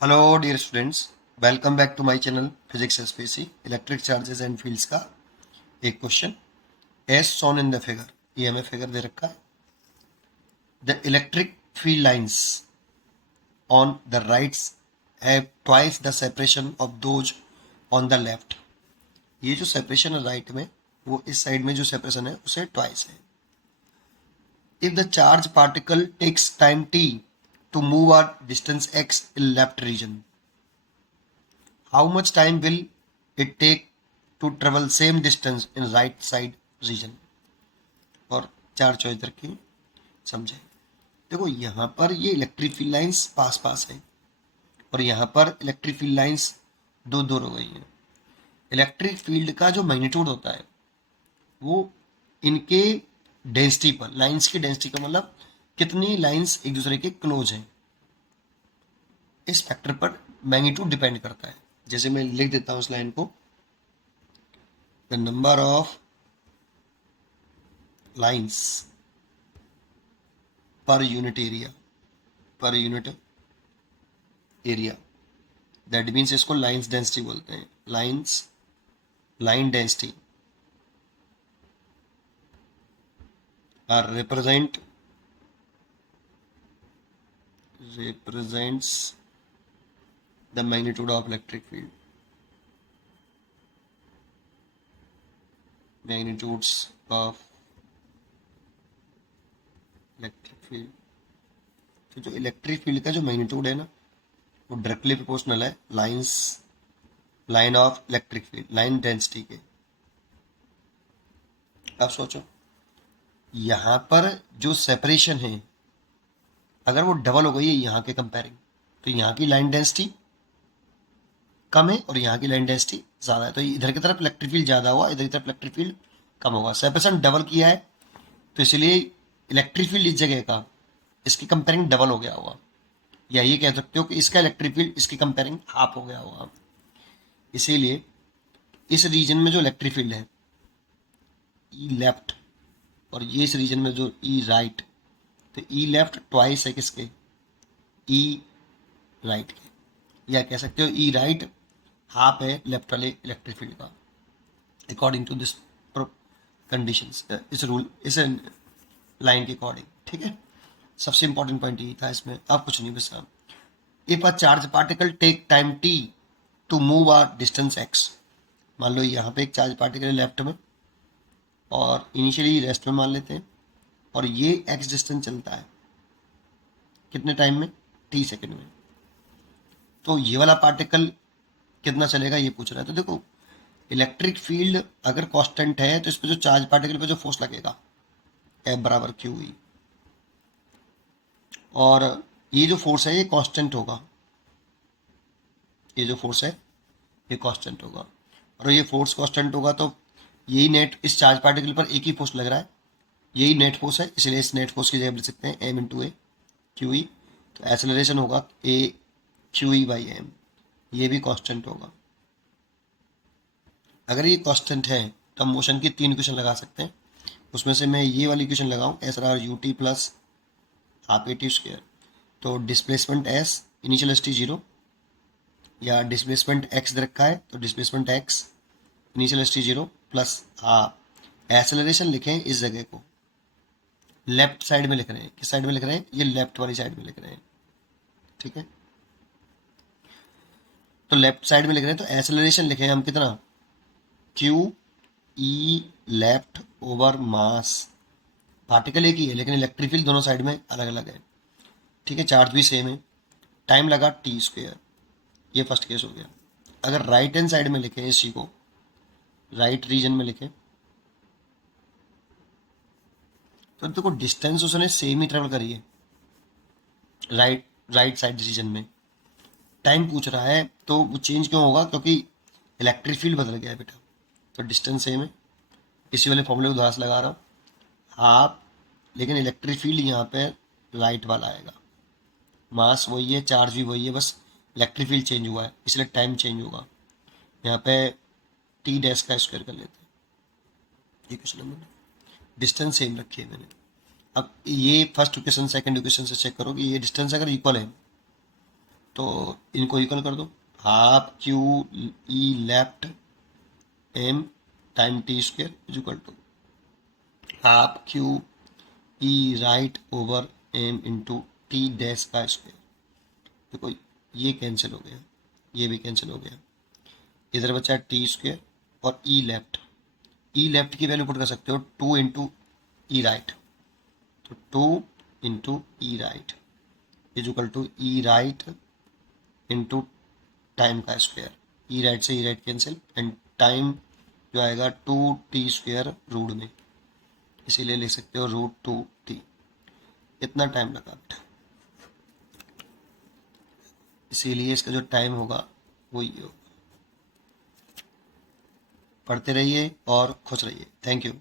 Hello dear students, welcome back to my channel physics SPC electric charges and fields का एक question as shown in the figure. ये हमें figure दे रखा है। The electric field lines on the rights have twice the separation of those on the left. ये जो separation है राइट में, वो इस साइड में जो सेपरेशन है उसे ट्वाइस है। If the charge particle takes time t to move a distance x in left region, how much time will it take to travel same distance in right side region? और चार choice रखी, समझे। देखो यहाँ पर ये electric field lines pass पास है और यहाँ पर इलेक्ट्रिक फील्ड लाइंस दूर दूर हो गई हैं। इलेक्ट्रिक फील्ड का जो मैग्नीट्यूड होता है वो इनके डेंसिटी पर, लाइंस की डेंसिटी का मतलब कितनी लाइंस एक दूसरे के क्लोज हैं, इस फैक्टर पर मैग्नीट्यूड डिपेंड करता है। जैसे मैं लिख देता हूँ इस लाइन को, the number of lines per unit area that means इसको लाइंस डेंसिटी बोलते हैं। Line density are represents the magnitude of electric field, magnitudes of electric field। तो जो इलेक्ट्रिक फील्ड का जो मैग्नीट्यूड है ना, वो डायरेक्टली प्रोपोर्शनल है line of electric field, line density के। अब सोचो यहाँ पर जो सेपरेशन है अगर वो डबल हो गई है यहाँ के कंपेयरिंग, तो यहाँ की लाइन डेंसिटी कम है और यहाँ की लाइन डेंसिटी ज़्यादा है, तो इधर की तरफ इलेक्ट्रिक फील्ड ज़्यादा हुआ, इधर की तरफ इलेक्ट्रिक फील्ड कम होगा। सेपरेशन डबल किया है तो इसलिए इलेक्ट्रिक फील्ड इस जगह का इसकी कंपेयरिंग डबल हो गया होगा, या ये कह सकते हो कि इसका इलेक्ट्रिक फील्ड इसकी कंपेयरिंग हाफ हो गया होगा। इसीलिए इस रीजन में जो इलेक्ट्रिक फील्ड है ई लेफ्ट, और ये इस रीजन में जो ई राइट, तो ई लेफ्ट ट्वाइस है किसके, ई राइट के, या कह सकते हो ई राइट हाफ है लेफ्ट वाले इलेक्ट्रिक फील्ड का, अकॉर्डिंग टू दिस कंडीशंस, इस रूल, इस लाइन के अकॉर्डिंग। ठीक है, सबसे इंपॉर्टेंट पॉइंट यही था इसमें, अब कुछ नहीं बस। If a charge particle take time t to move a distance x, मान लो यहाँ पे एक चार्ज पार्टिकल है लेफ्ट में और इनिशियली रेस्ट में मान लेते हैं, और ये एक्स डिस्टेंस चलता है कितने टाइम में, टी सेकेंड में। तो ये वाला पार्टिकल कितना चलेगा ये पूछ रहा है। तो देखो इलेक्ट्रिक फील्ड अगर कांस्टेंट है तो इस पे जो चार्ज पार्टिकल पे जो फोर्स लगेगा एफ बराबर क्यू ई, और ये जो फोर्स है ये कांस्टेंट होगा, ये जो फोर्स है ये कांस्टेंट होगा, और ये फोर्स कांस्टेंट होगा तो यही नेट इस चार्ज पार्टिकल पर एक ही फोर्स लग रहा है, यही नेट फोर्स है, इसलिए इस नेट फोर्स की जगह लिख सकते हैं एम इंटू ए क्यू ई। तो एक्सेलरेशन होगा ए क्यू ई बाई एम, ये भी कांस्टेंट होगा। अगर ये कांस्टेंट है तो हम मोशन की तीन इक्वेशन लगा सकते हैं, उसमें से मैं ये वाली इक्वेशन लगाऊं s r u t plus half a t square, तो displacement s initial s t zero, या डिस्प्लेसमेंट एक्स दे रखा है तो displacement x initial s t zero plus half acceleration लिखें इस जगह को लेफ्ट साइड में लिख रहे हैं, किस साइड में लिख रहे हैं, ये लेफ्ट वाली साइड में लिख रहे हैं। ठीक है, तो लेफ्ट साइड में लिख रहे हैं तो एक्सेलरेशन लिखे हम कितना, क्यू ई लेफ्ट ओवर मास, पार्टिकल एक ही है लेकिन इलेक्ट्रिक फील्ड दोनों साइड में अलग अलग है। ठीक है, चार्ज भी सेम है, टाइम लगा टी स्क्वेयर, ये फर्स्ट केस हो गया। अगर राइट हैंड साइड में लिखें इसी को, राइट रीजन में लिखें, तो देखो डिस्टेंस उसने सेम ही ट्रेवल करी है राइट साइड रीजन में। टाइम पूछ रहा है तो वो चेंज क्यों होगा, क्योंकि इलेक्ट्रिक फील्ड बदल गया है बेटा, तो डिस्टेंस सेम है, इसी वाले फॉर्मूले को दोबारा से लगा रहा हूँ हाफ, लेकिन इलेक्ट्रिक फील्ड यहाँ पे राइट वाला आएगा, मास वही है, चार्ज भी वही है, बस इलेक्ट्रिक फील्ड चेंज हुआ है इसलिए टाइम चेंज होगा। यहाँ पे टी डैश का स्क्वायर कर लेते हैं, ये क्वेश्चन नंबर, डिस्टेंस सेम रखी है मैंने। अब ये फर्स्ट इक्वेशन सेकंड इक्वेशन से चेक करो कि ये डिस्टेंस अगर इक्वल है तो इनको इक्वल कर दो, half q e left m time t square is equal to half q e right over m into t dash का स्क्वेयर। देखो ये कैंसिल हो गया, ये भी कैंसिल हो गया, इधर बचा टी स्क्वेयर और ई लेफ्ट की वैल्यू पुट कर सकते हो 2 इंटू ई राइट, तो 2 into e right is equal to e right into time का स्क्वायर, ई राइट से e right cancel and time जो आएगा 2t² रूट में, इसीलिए लिख सकते हो √2t। इतना टाइम लगा बेटा, इसीलिए इसका जो टाइम होगा वो ये होगा। पढ़ते रहिए और खुश रहिए। Thank you.